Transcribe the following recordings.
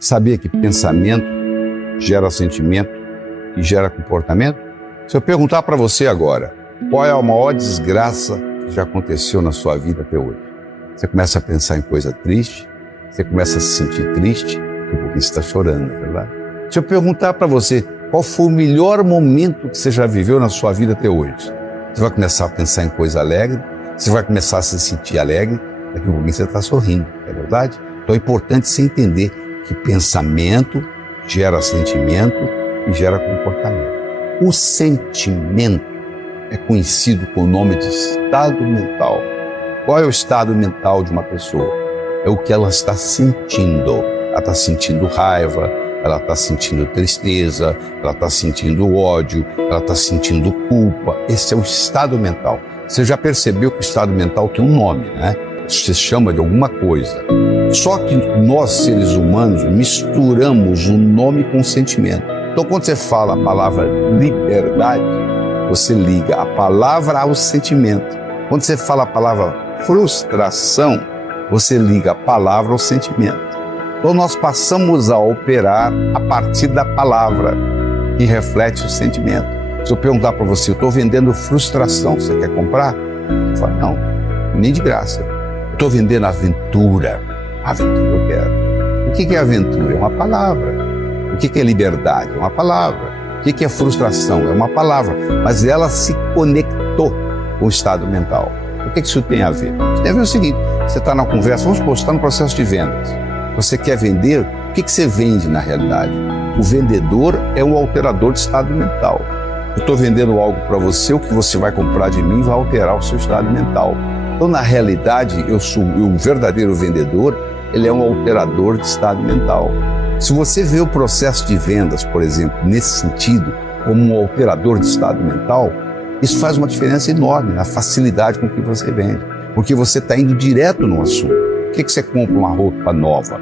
Sabia que pensamento gera sentimento e gera comportamento? Se eu perguntar para você agora, qual é a maior desgraça que já aconteceu na sua vida até hoje? Você começa a pensar em coisa triste, você começa a se sentir triste, porque você está chorando, é verdade? Se eu perguntar para você, qual foi o melhor momento que você já viveu na sua vida até hoje? Você vai começar a pensar em coisa alegre, você vai começar a se sentir alegre, daqui a pouquinho você está sorrindo, é verdade? Então é importante você entender que pensamento gera sentimento e gera comportamento. O sentimento é conhecido com o nome de estado mental. Qual é o estado mental de uma pessoa? É o que ela está sentindo. Ela está sentindo raiva, ela está sentindo tristeza, ela está sentindo ódio, ela está sentindo culpa. Esse é o estado mental. Você já percebeu que o estado mental tem um nome, né? Você chama de alguma coisa. Só que nós, seres humanos, misturamos o nome com o sentimento. Então, quando você fala a palavra liberdade, você liga a palavra ao sentimento. Quando você fala a palavra frustração, você liga a palavra ao sentimento. Então, nós passamos a operar a partir da palavra, que reflete o sentimento. Se eu perguntar para você, eu estou vendendo frustração, você quer comprar? Você fala, não, nem de graça. Estou vendendo aventura. Aventura eu quero. O que é aventura? É uma palavra. O que é liberdade? É uma palavra. O que é frustração? É uma palavra. Mas ela se conectou com o estado mental. O que isso tem a ver? Isso tem a ver o seguinte, você está na conversa, vamos supor, você está no processo de vendas. Você quer vender, o que você vende na realidade? O vendedor é um alterador de estado mental. Eu estou vendendo algo para você, o que você vai comprar de mim vai alterar o seu estado mental. Então, na realidade, o verdadeiro vendedor, ele é um alterador de estado mental. Se você vê o processo de vendas, por exemplo, nesse sentido, como um alterador de estado mental, isso faz uma diferença enorme na facilidade com que você vende, porque você está indo direto no assunto. Por que você compra uma roupa nova?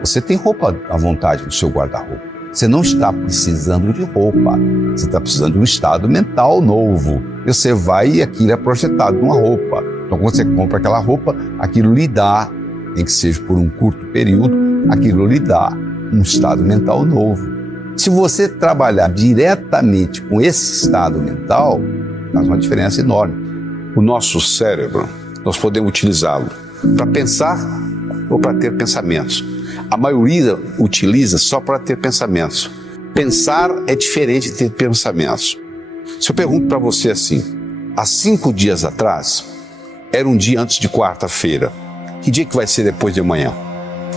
Você tem roupa à vontade no seu guarda-roupa. Você não está precisando de roupa, você está precisando de um estado mental novo. E você vai e aquilo é projetado numa roupa. Então, quando você compra aquela roupa, aquilo lhe dá, nem que seja por um curto período, aquilo lhe dá um estado mental novo. Se você trabalhar diretamente com esse estado mental, faz uma diferença enorme. O nosso cérebro, nós podemos utilizá-lo para pensar ou para ter pensamentos. A maioria utiliza só para ter pensamentos. Pensar é diferente de ter pensamentos. Se eu pergunto para você assim, há 5 dias atrás, era um dia antes de quarta-feira. Que dia que vai ser depois de amanhã?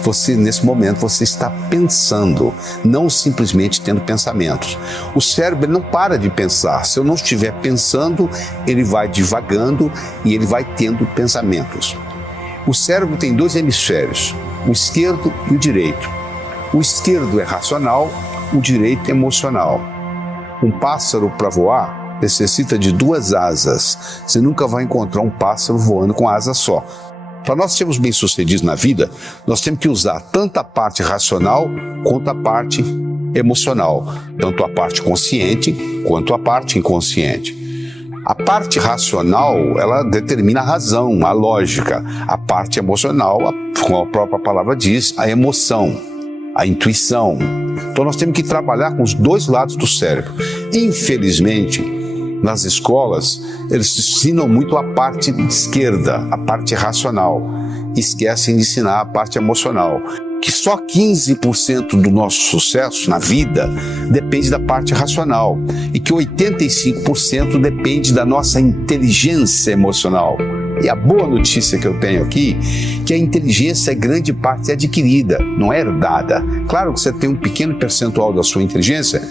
Você, nesse momento, você está pensando, não simplesmente tendo pensamentos. O cérebro não para de pensar. Se eu não estiver pensando, ele vai divagando e ele vai tendo pensamentos. O cérebro tem 2 hemisférios, o esquerdo e o direito. O esquerdo é racional, o direito é emocional. Um pássaro para voar necessita de 2 asas. Você nunca vai encontrar um pássaro voando com asa só. Para nós sermos bem-sucedidos na vida, nós temos que usar tanto a parte racional quanto a parte emocional, tanto a parte consciente quanto a parte inconsciente. A parte racional, ela determina a razão, a lógica. A parte emocional, como a própria palavra diz, a emoção, a intuição. Então nós temos que trabalhar com os 2 lados do cérebro. Infelizmente, nas escolas, eles ensinam muito a parte esquerda, a parte racional. Esquecem de ensinar a parte emocional. Que só 15% do nosso sucesso na vida depende da parte racional. E que 85% depende da nossa inteligência emocional. E a boa notícia que eu tenho aqui, que a inteligência, grande parte, é adquirida, não é herdada. Claro que você tem um pequeno percentual da sua inteligência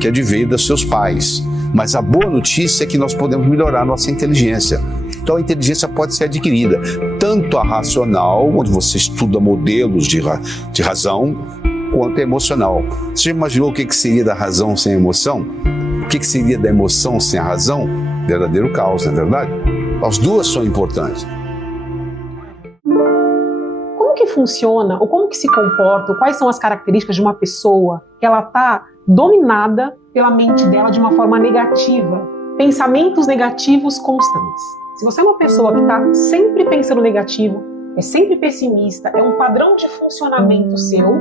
que adveio dos seus pais. Mas a boa notícia é que nós podemos melhorar a nossa inteligência. Então a inteligência pode ser adquirida, tanto a racional, onde você estuda modelos de razão, quanto a emocional. Você já imaginou o que seria da razão sem a emoção? O que seria da emoção sem a razão? Verdadeiro caos, não é verdade? As 2 são importantes. Como que funciona, ou como que se comporta, ou quais são as características de uma pessoa que ela está dominada pela mente dela de uma forma negativa? Pensamentos negativos constantes. Se você é uma pessoa que está sempre pensando negativo, é sempre pessimista, é um padrão de funcionamento seu,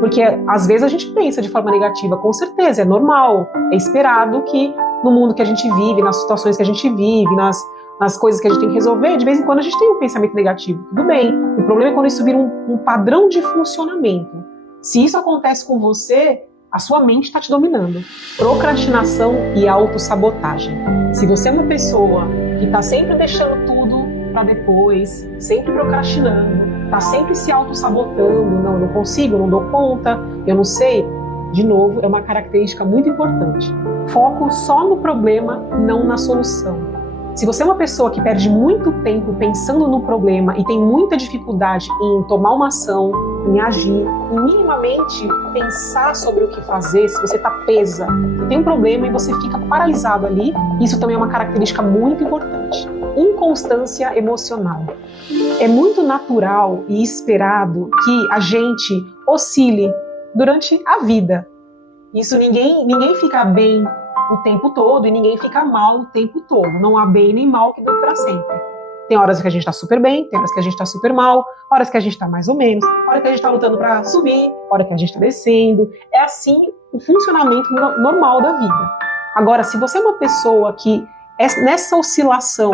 porque às vezes a gente pensa de forma negativa, com certeza, é normal, é esperado que no mundo que a gente vive, nas situações que a gente vive, nas coisas que a gente tem que resolver, de vez em quando a gente tem um pensamento negativo, tudo bem. O problema é quando isso vira um padrão de funcionamento. Se isso acontece com você, a sua mente está te dominando. Procrastinação e autossabotagem. Se você é uma pessoa que está sempre deixando tudo para depois, sempre procrastinando, está sempre se autossabotando, não, eu não consigo, eu não dou conta, eu não sei, de novo, é uma característica muito importante. Foco só no problema, não na solução. Se você é uma pessoa que perde muito tempo pensando no problema e tem muita dificuldade em tomar uma ação, em agir, em minimamente pensar sobre o que fazer, se você está presa, você tem um problema e você fica paralisado ali, isso também é uma característica muito importante. Inconstância emocional. É muito natural e esperado que a gente oscile durante a vida. Isso ninguém fica bem o tempo todo e ninguém fica mal o tempo todo. Não há bem nem mal que dure para sempre. Tem horas que a gente está super bem, tem horas que a gente está super mal, horas que a gente está mais ou menos, horas que a gente está lutando para subir, horas que a gente está descendo. É assim o funcionamento normal da vida. Agora, se você é uma pessoa que nessa oscilação,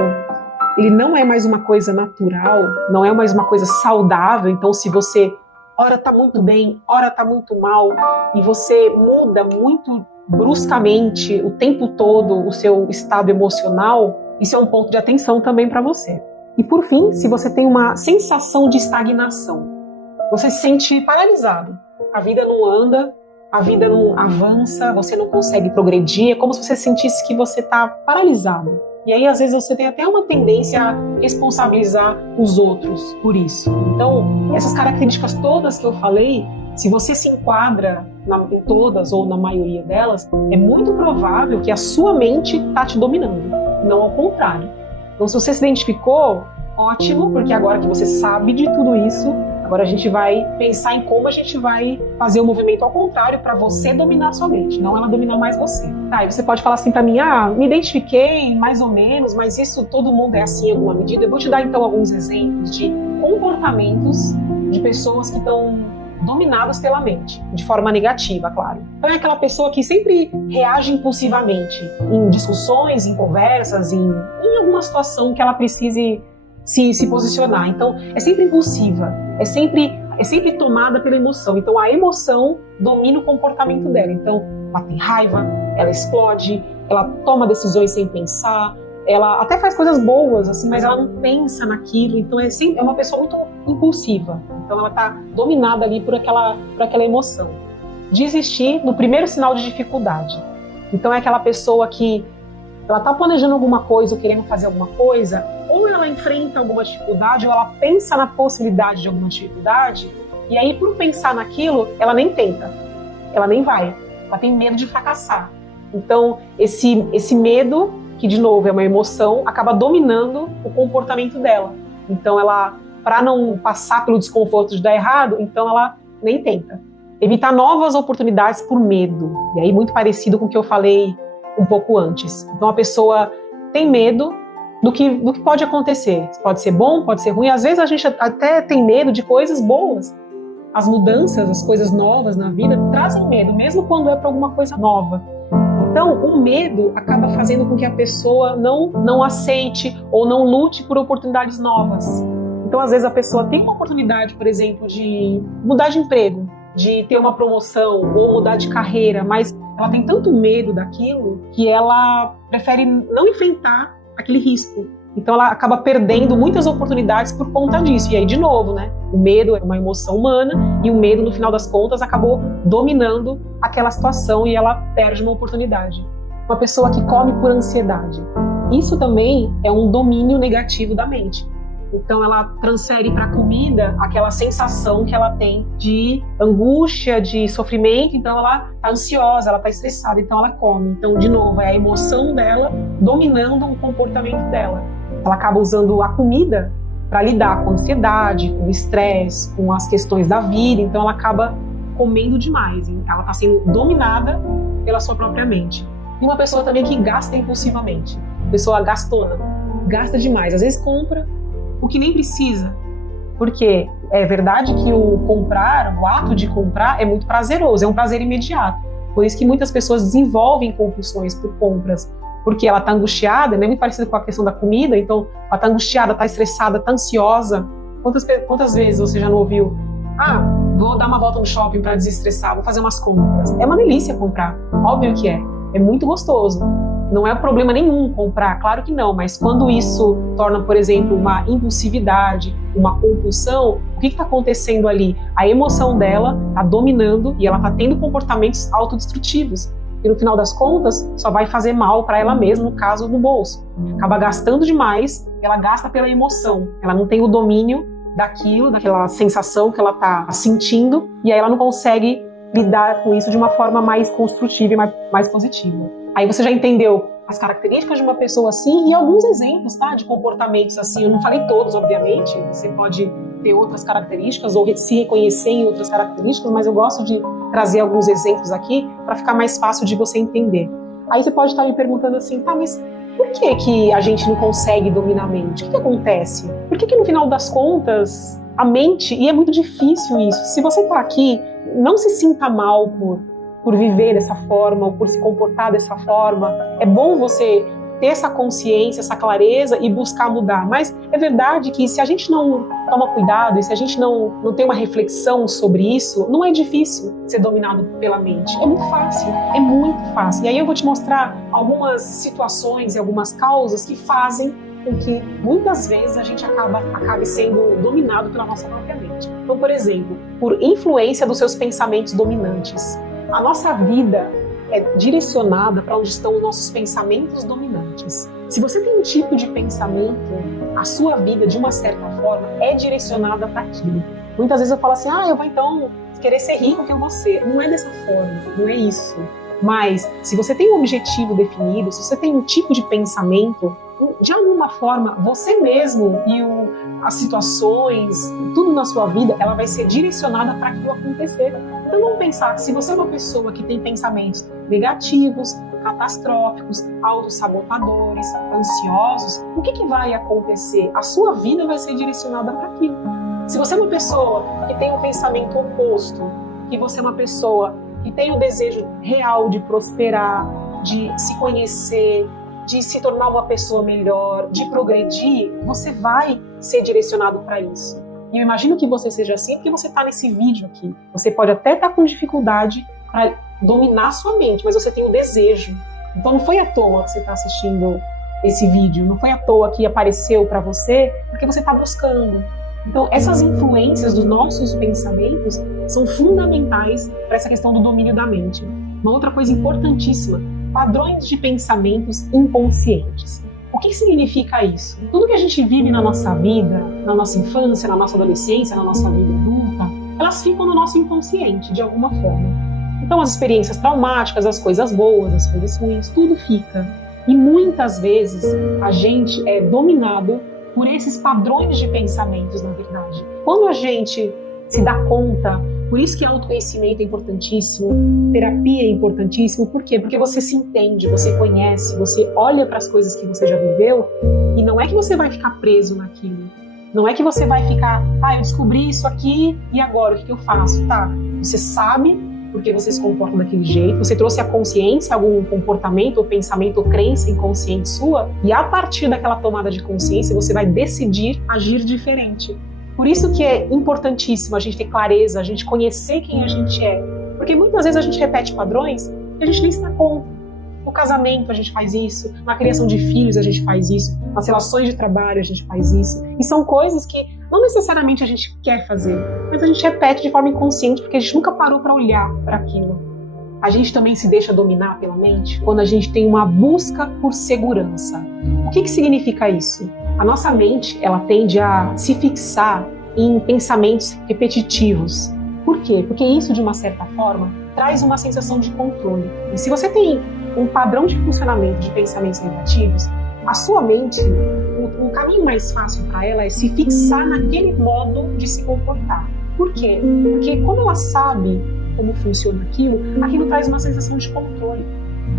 ele não é mais uma coisa natural, não é mais uma coisa saudável, então se você ora está muito bem, ora está muito mal, e você muda muito bruscamente o tempo todo o seu estado emocional, isso é um ponto de atenção também para você. E por fim, se você tem uma sensação de estagnação, você se sente paralisado, a vida não anda, a vida não avança, você não consegue progredir, é como se você sentisse que você está paralisado. E aí, às vezes, você tem até uma tendência a responsabilizar os outros por isso. Então, essas características todas que eu falei, se você se enquadra em todas ou na maioria delas, é muito provável que a sua mente está te dominando, não ao contrário. Então, se você se identificou, ótimo, porque agora que você sabe de tudo isso, agora a gente vai pensar em como a gente vai fazer o movimento ao contrário para você dominar a sua mente, não ela dominar mais você. Tá, e você pode falar assim para mim, me identifiquei mais ou menos, mas isso todo mundo é assim em alguma medida. Eu vou te dar então alguns exemplos de comportamentos de pessoas que estão dominadas pela mente, de forma negativa, claro. Então é aquela pessoa que sempre reage impulsivamente em discussões, em conversas, em alguma situação que ela precise se posicionar. Então é sempre impulsiva, é sempre tomada pela emoção. Então a emoção domina o comportamento dela. Então ela tem raiva, ela explode, ela toma decisões sem pensar, ela até faz coisas boas, assim, mas ela não pensa naquilo. Então é uma pessoa muito impulsiva. Então ela está dominada ali por aquela emoção. Desistir no primeiro sinal de dificuldade. Então é aquela pessoa que ela está planejando alguma coisa ou querendo fazer alguma coisa, ou ela enfrenta alguma dificuldade, ou ela pensa na possibilidade de alguma dificuldade, e aí por pensar naquilo, ela nem tenta, ela nem vai, ela tem medo de fracassar. Então esse medo, que de novo é uma emoção, acaba dominando o comportamento dela. Então ela, para não passar pelo desconforto de dar errado, então ela nem tenta. Evitar novas oportunidades por medo, e aí muito parecido com o que eu falei um pouco antes. Então a pessoa tem medo do que pode acontecer. Pode ser bom, pode ser ruim. Às vezes a gente até tem medo de coisas boas. As mudanças, as coisas novas na vida trazem medo, mesmo quando é para alguma coisa nova. Então o medo acaba fazendo com que a pessoa não aceite ou não lute por oportunidades novas. Então às vezes a pessoa tem uma oportunidade, por exemplo, de mudar de emprego, de ter uma promoção ou mudar de carreira, mas ela tem tanto medo daquilo que ela prefere não enfrentar aquele risco. Então ela acaba perdendo muitas oportunidades por conta disso. E aí, de novo, né? O medo é uma emoção humana e o medo, no final das contas, acabou dominando aquela situação e ela perde uma oportunidade. Uma pessoa que come por ansiedade. Isso também é um domínio negativo da mente. Então ela transfere para a comida aquela sensação que ela tem de angústia, de sofrimento. Então ela está ansiosa, ela está estressada, então ela come. Então, de novo, é a emoção dela dominando o comportamento dela. Ela acaba usando a comida para lidar com a ansiedade, com o estresse, com as questões da vida. Então ela acaba comendo demais. Ela está sendo dominada pela sua própria mente. E uma pessoa também que gasta impulsivamente. Pessoa gastona, gasta demais. Às vezes compra o que nem precisa. Porque é verdade que o comprar, o ato de comprar é muito prazeroso, é um prazer imediato. Por isso que muitas pessoas desenvolvem compulsões por compras, porque ela está angustiada, né? Muito parecido com a questão da comida, então ela está angustiada, está estressada, está ansiosa. Quantas vezes você já não ouviu? Vou dar uma volta no shopping para desestressar, vou fazer umas compras. É uma delícia comprar, óbvio que é muito gostoso. Não é problema nenhum comprar, claro que não, mas quando isso torna, por exemplo, uma impulsividade, uma compulsão, o que está acontecendo ali? A emoção dela está dominando e ela está tendo comportamentos autodestrutivos. E no final das contas, só vai fazer mal para ela mesma, no caso do bolso. Acaba gastando demais, ela gasta pela emoção, ela não tem o domínio daquilo, daquela sensação que ela está sentindo, e aí ela não consegue lidar com isso de uma forma mais construtiva e mais positiva. Aí você já entendeu as características de uma pessoa assim e alguns exemplos, tá, de comportamentos assim. Eu não falei todos, obviamente, você pode ter outras características ou se reconhecer em outras características, mas eu gosto de trazer alguns exemplos aqui para ficar mais fácil de você entender. Aí você pode estar me perguntando assim, tá, mas por que a gente não consegue dominar a mente? O que acontece? Por que no final das contas a mente, e é muito difícil isso, se você está aqui, não se sinta mal por viver dessa forma ou por se comportar dessa forma. É bom você ter essa consciência, essa clareza e buscar mudar. Mas é verdade que se a gente não toma cuidado e se a gente não tem uma reflexão sobre isso, não é difícil ser dominado pela mente. É muito fácil, é muito fácil. E aí eu vou te mostrar algumas situações e algumas causas que fazem com que muitas vezes a gente acabe sendo dominado pela nossa própria mente. Então, por exemplo, por influência dos seus pensamentos dominantes. A nossa vida é direcionada para onde estão os nossos pensamentos dominantes. Se você tem um tipo de pensamento, a sua vida, de uma certa forma, é direcionada para aquilo. Muitas vezes eu falo assim, eu vou então querer ser rico que eu vou ser. Não é dessa forma, não é isso. Mas, se você tem um objetivo definido, se você tem um tipo de pensamento, de alguma forma, você mesmo e as situações, tudo na sua vida, ela vai ser direcionada para aquilo acontecer. Então vamos pensar que se você é uma pessoa que tem pensamentos negativos, catastróficos, autossabotadores, ansiosos, o que vai acontecer? A sua vida vai ser direcionada para aquilo. Se você é uma pessoa que tem um pensamento oposto, que você é uma pessoa que tem o desejo real de prosperar, de se conhecer, de se tornar uma pessoa melhor, de progredir, você vai ser direcionado para isso. E eu imagino que você seja assim porque você está nesse vídeo aqui. Você pode até estar com dificuldade para dominar a sua mente, mas você tem o desejo. Então não foi à toa que você está assistindo esse vídeo, não foi à toa que apareceu para você, porque você está buscando. Então essas influências dos nossos pensamentos são fundamentais para essa questão do domínio da mente. Uma outra coisa importantíssima, padrões de pensamentos inconscientes. O que significa isso? Tudo que a gente vive na nossa vida, na nossa infância, na nossa adolescência, na nossa vida adulta, elas ficam no nosso inconsciente, de alguma forma. Então as experiências traumáticas, as coisas boas, as coisas ruins, tudo fica. E muitas vezes a gente é dominado por esses padrões de pensamentos, na verdade. Quando a gente se dá conta, por isso que autoconhecimento é importantíssimo, terapia é importantíssimo, por quê? Porque você se entende, você conhece, você olha para as coisas que você já viveu e não é que você vai ficar preso naquilo. Não é que você vai ficar, eu descobri isso aqui e agora o que eu faço? Tá, você sabe porque você se comporta daquele jeito, você trouxe à consciência algum comportamento ou pensamento ou crença inconsciente sua e a partir daquela tomada de consciência você vai decidir agir diferente. Por isso que é importantíssimo a gente ter clareza, a gente conhecer quem a gente é. Porque muitas vezes a gente repete padrões e a gente nem se dá conta. No casamento a gente faz isso, na criação de filhos a gente faz isso, nas relações de trabalho a gente faz isso. E são coisas que não necessariamente a gente quer fazer, mas a gente repete de forma inconsciente porque a gente nunca parou para olhar para aquilo. A gente também se deixa dominar pela mente quando a gente tem uma busca por segurança. O que significa isso? A nossa mente, ela tende a se fixar em pensamentos repetitivos. Por quê? Porque isso, de uma certa forma, traz uma sensação de controle. E se você tem um padrão de funcionamento de pensamentos negativos, a sua mente, o caminho mais fácil para ela é se fixar naquele modo de se comportar. Por quê? Porque como ela sabe como funciona aquilo traz uma sensação de controle.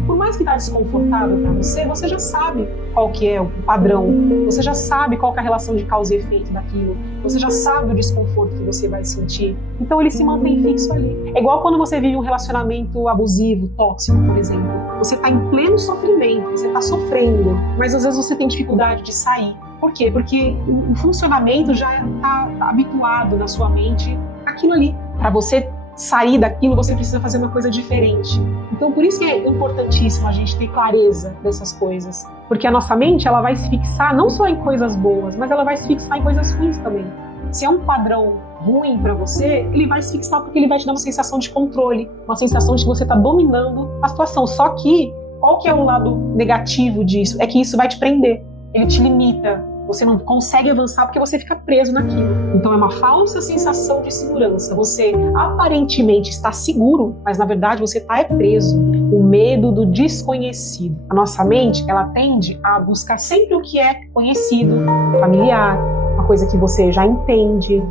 Por mais que está desconfortável para você, você já sabe qual que é o padrão, você já sabe qual que é a relação de causa e efeito daquilo, você já sabe o desconforto que você vai sentir. Então ele se mantém fixo ali. É igual quando você vive um relacionamento abusivo, tóxico, por exemplo. Você está em pleno sofrimento, você está sofrendo, mas às vezes você tem dificuldade de sair. Por quê? Porque o funcionamento já está habituado na sua mente àquilo ali. Para você sair daquilo, você precisa fazer uma coisa diferente. Então, por isso que é importantíssimo a gente ter clareza dessas coisas. Porque a nossa mente, ela vai se fixar não só em coisas boas, mas ela vai se fixar em coisas ruins também. Se é um padrão ruim para você, ele vai se fixar porque ele vai te dar uma sensação de controle, uma sensação de que você está dominando a situação. Só que, qual que é o lado negativo disso? É que isso vai te prender, ele te limita. Você não consegue avançar porque você fica preso naquilo. Então é uma falsa sensação de segurança. Você aparentemente está seguro, mas na verdade você está preso. O medo do desconhecido. A nossa mente, ela tende a buscar sempre o que é conhecido, familiar, uma coisa que você já entende.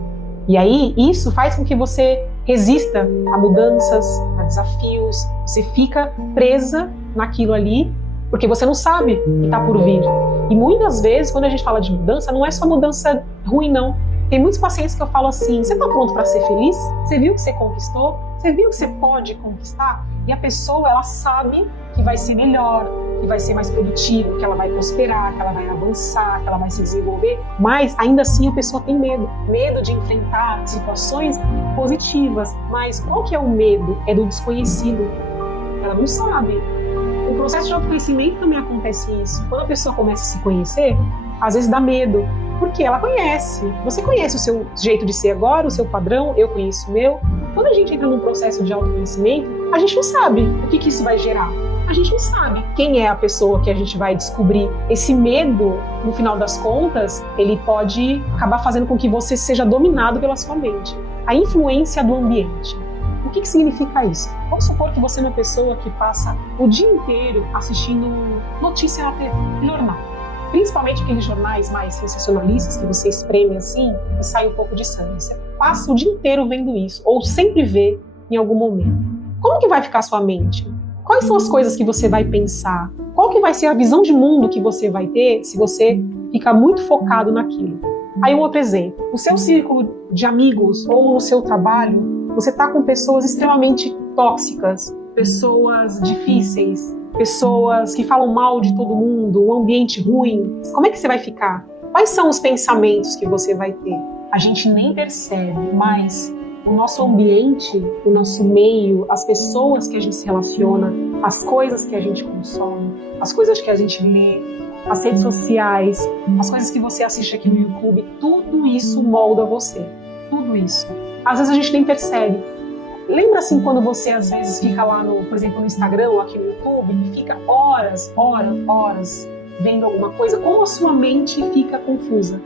E aí isso faz com que você resista a mudanças, a desafios. Você fica presa naquilo ali porque você não sabe o que está por vir. E muitas vezes, quando a gente fala de mudança, não é só mudança ruim, não. Tem muitos pacientes que eu falo assim, você está pronto para ser feliz? Você viu o que você conquistou? Você viu o que você pode conquistar? E a pessoa, ela sabe que vai ser melhor, que vai ser mais produtivo, que ela vai prosperar, que ela vai avançar, que ela vai se desenvolver. Mas, ainda assim, a pessoa tem medo. Medo de enfrentar situações positivas. Mas qual que é o medo? É do desconhecido. Ela não sabe. No processo de autoconhecimento também acontece isso. Quando a pessoa começa a se conhecer, às vezes dá medo, porque ela conhece. Você conhece o seu jeito de ser agora, o seu padrão, eu conheço o meu. Quando a gente entra num processo de autoconhecimento, a gente não sabe o que isso vai gerar. A gente não sabe quem é a pessoa que a gente vai descobrir. Esse medo, no final das contas, ele pode acabar fazendo com que você seja dominado pela sua mente. A influência do ambiente. O que significa isso? Vamos supor que você é uma pessoa que passa o dia inteiro assistindo notícia na TV, jornal. Principalmente aqueles jornais mais sensacionalistas que você espreme assim e sai um pouco de sangue. Você passa o dia inteiro vendo isso, ou sempre vê em algum momento. Como que vai ficar a sua mente? Quais são as coisas que você vai pensar? Qual que vai ser a visão de mundo que você vai ter se você ficar muito focado naquilo? Aí um outro exemplo. No seu círculo de amigos ou no seu trabalho, você está com pessoas extremamente tóxicas, pessoas difíceis, pessoas que falam mal de todo mundo, um ambiente ruim. Como é que você vai ficar? Quais são os pensamentos que você vai ter? A gente nem percebe, mas o nosso ambiente, o nosso meio, as pessoas que a gente se relaciona, as coisas que a gente consome, as coisas que a gente lê, as redes sociais, as coisas que você assiste aqui no YouTube, tudo isso molda você. Tudo isso. Às vezes a gente nem percebe. Lembra assim quando você às vezes fica lá, por exemplo, no Instagram ou aqui no YouTube e fica horas vendo alguma coisa? Como a sua mente fica confusa?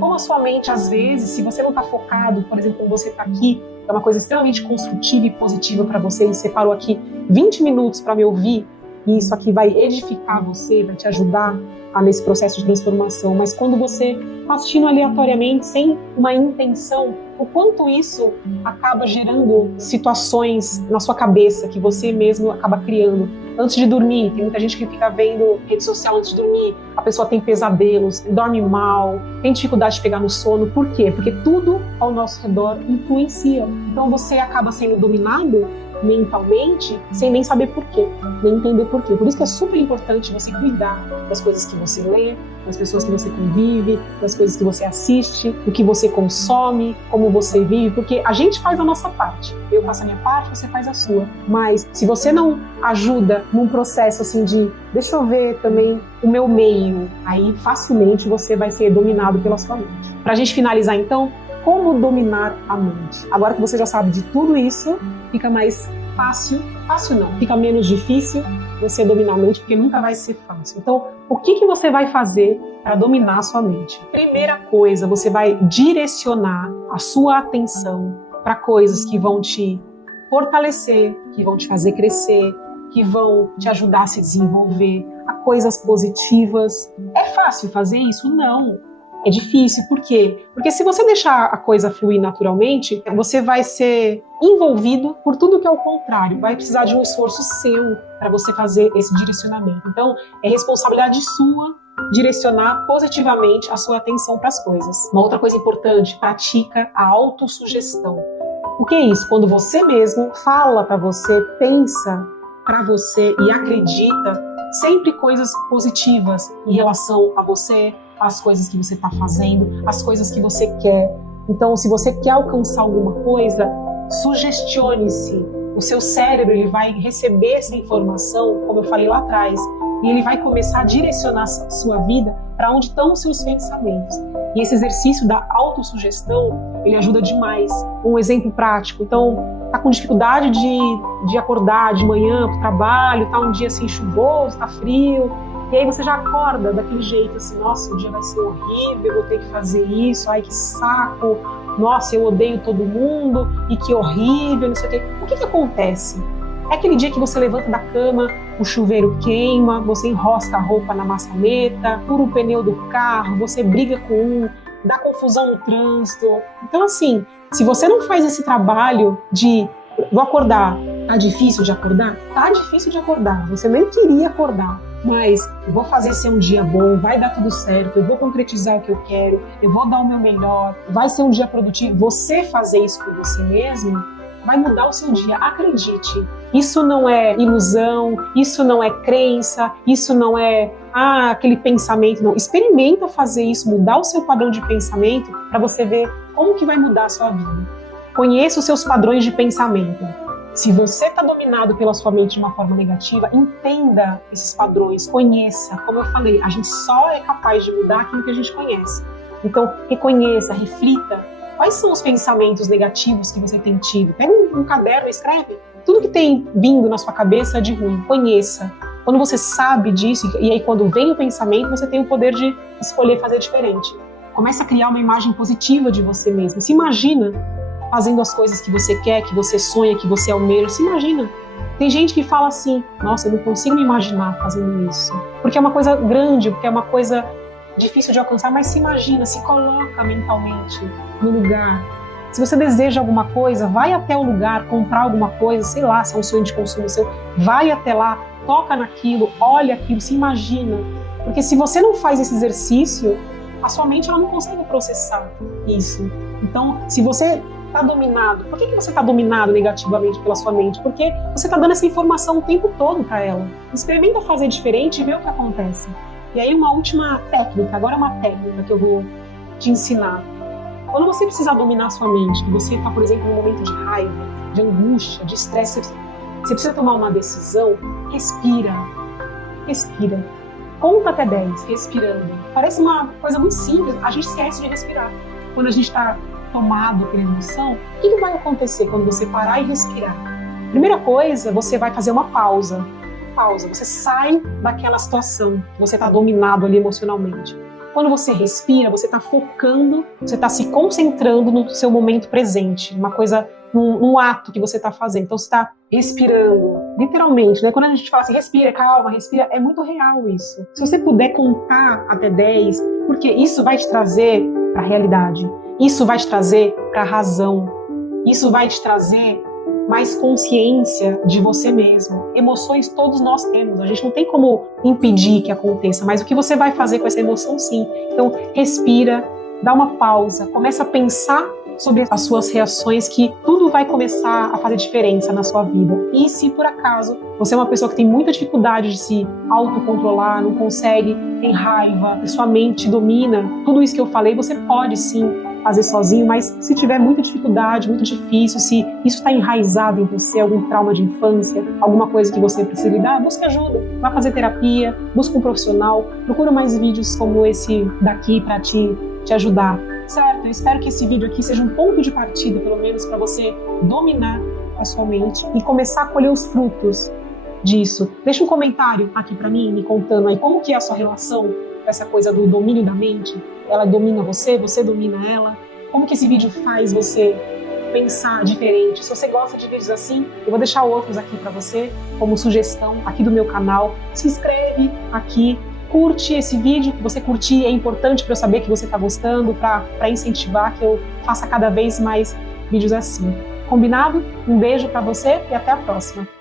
Como a sua mente, às vezes, se você não está focado, por exemplo, quando você está aqui, é uma coisa extremamente construtiva e positiva para você, e você parou aqui 20 minutos para me ouvir, e isso aqui vai edificar você, vai te ajudar nesse processo de transformação. Mas quando você está assistindo aleatoriamente, sem uma intenção, o quanto isso acaba gerando situações na sua cabeça que você mesmo acaba criando. Antes de dormir, tem muita gente que fica vendo rede social antes de dormir, a pessoa tem pesadelos, dorme mal, tem dificuldade de pegar no sono. Por quê? Porque tudo ao nosso redor influencia. Então você acaba sendo dominado mentalmente, sem nem saber por quê, nem entender por quê. Por isso que é super importante você cuidar das coisas que você lê, das pessoas que você convive, das coisas que você assiste, do que você consome, como você vive, porque a gente faz a nossa parte. Eu faço a minha parte, você faz a sua. Mas se você não ajuda num processo assim de, deixa eu ver também o meu meio, aí facilmente você vai ser dominado pela sua mente. Pra gente finalizar então, como dominar a mente? Agora que você já sabe de tudo isso, fica mais fácil não, fica menos difícil você dominar a mente, porque nunca vai ser fácil. Então, o que você vai fazer para dominar a sua mente? Primeira coisa, você vai direcionar a sua atenção para coisas que vão te fortalecer, que vão te fazer crescer, que vão te ajudar a se desenvolver, a coisas positivas. É fácil fazer isso? Não. É difícil, por quê? Porque se você deixar a coisa fluir naturalmente, você vai ser envolvido por tudo que é o contrário. Vai precisar de um esforço seu para você fazer esse direcionamento. Então, é responsabilidade sua direcionar positivamente a sua atenção para as coisas. Uma outra coisa importante, pratica a autossugestão. O que é isso? Quando você mesmo fala para você, pensa para você e acredita sempre coisas positivas em relação a você, as coisas que você está fazendo, as coisas que você quer. Então, se você quer alcançar alguma coisa, sugestione-se. O seu cérebro ele vai receber essa informação, como eu falei lá atrás, e ele vai começar a direcionar a sua vida para onde estão os seus pensamentos. E esse exercício da autossugestão, ele ajuda demais. Um exemplo prático. Então, tá com dificuldade de acordar de manhã para o trabalho, tá um dia assim chuvoso, tá frio, e aí você já acorda daquele jeito assim, nossa, o dia vai ser horrível, eu vou ter que fazer isso, ai que saco, nossa, eu odeio todo mundo, e que horrível, não sei o quê. O que acontece? É aquele dia que você levanta da cama, o chuveiro queima, você enrosca a roupa na maçaneta, fura o pneu do carro, você briga com um, dá confusão no trânsito. Então assim, se você não faz esse trabalho de vou acordar, tá difícil de acordar? Tá difícil de acordar, você nem queria acordar. Mas eu vou fazer ser um dia bom, vai dar tudo certo, eu vou concretizar o que eu quero, eu vou dar o meu melhor, vai ser um dia produtivo. Você fazer isso por você mesmo vai mudar o seu dia, acredite. Isso não é ilusão, isso não é crença, isso não é aquele pensamento, não. Experimenta fazer isso, mudar o seu padrão de pensamento para você ver como que vai mudar a sua vida. Conheça os seus padrões de pensamento. Se você está dominado pela sua mente de uma forma negativa, entenda esses padrões, conheça. Como eu falei, a gente só é capaz de mudar aquilo que a gente conhece. Então, reconheça, reflita. Quais são os pensamentos negativos que você tem tido? Pega um caderno e escreve. Tudo que tem vindo na sua cabeça de ruim, conheça. Quando você sabe disso, e aí quando vem o pensamento, você tem o poder de escolher fazer diferente. Começa a criar uma imagem positiva de você mesmo. Se imagina fazendo as coisas que você quer, que você sonha, que você almeja. Se imagina. Tem gente que fala assim, nossa, eu não consigo me imaginar fazendo isso. Porque é uma coisa grande, porque é uma coisa difícil de alcançar, mas se imagina, se coloca mentalmente no lugar. Se você deseja alguma coisa, vai até o lugar, comprar alguma coisa, sei lá, se é um sonho de consumo seu, vai até lá, toca naquilo, olha aquilo, se imagina. Porque se você não faz esse exercício, a sua mente ela não consegue processar isso. Então, se você está dominado, por que você está dominado negativamente pela sua mente? Porque você está dando essa informação o tempo todo para ela. Experimenta fazer diferente e ver o que acontece. E aí uma última técnica, agora é uma técnica que eu vou te ensinar. Quando você precisar dominar a sua mente, que você está, por exemplo, num momento de raiva, de angústia, de estresse, você precisa tomar uma decisão, respira. Respira. Conta até 10, respirando. Parece uma coisa muito simples, a gente esquece de respirar. Quando a gente está tomado pela emoção, o que vai acontecer quando você parar e respirar? Primeira coisa, você vai fazer uma pausa. Você sai daquela situação que você está dominado ali emocionalmente. Quando você respira, você está focando, você está se concentrando no seu momento presente, uma coisa, num ato que você está fazendo. Então você está respirando, literalmente, né? Quando a gente fala assim, respira, calma, respira, é muito real isso. Se você puder contar até 10, porque isso vai te trazer para a realidade, isso vai te trazer para a razão, isso vai te trazer mais consciência de você mesmo. Emoções todos nós temos, a gente não tem como impedir que aconteça, mas o que você vai fazer com essa emoção sim. Então respira, dá uma pausa, começa a pensar sobre as suas reações, que tudo vai começar a fazer diferença na sua vida. E se por acaso você é uma pessoa que tem muita dificuldade de se autocontrolar, não consegue, tem raiva, sua mente domina, tudo isso que eu falei, você pode sim fazer sozinho, mas se tiver muita dificuldade, muito difícil, se isso está enraizado em você, algum trauma de infância, alguma coisa que você precisa lidar, busque ajuda, vá fazer terapia, busque um profissional, procura mais vídeos como esse daqui para te ajudar, certo? Eu espero que esse vídeo aqui seja um ponto de partida, pelo menos, para você dominar a sua mente e começar a colher os frutos disso. Deixa um comentário aqui para mim, me contando aí como que é a sua relação com essa coisa do domínio da mente. Ela domina você, você domina ela. Como que esse vídeo faz você pensar diferente? Se você gosta de vídeos assim, eu vou deixar outros aqui para você como sugestão aqui do meu canal. Se inscreve aqui, curte esse vídeo, que você curtir é importante para eu saber que você está gostando, para incentivar que eu faça cada vez mais vídeos assim. Combinado? Um beijo para você e até a próxima.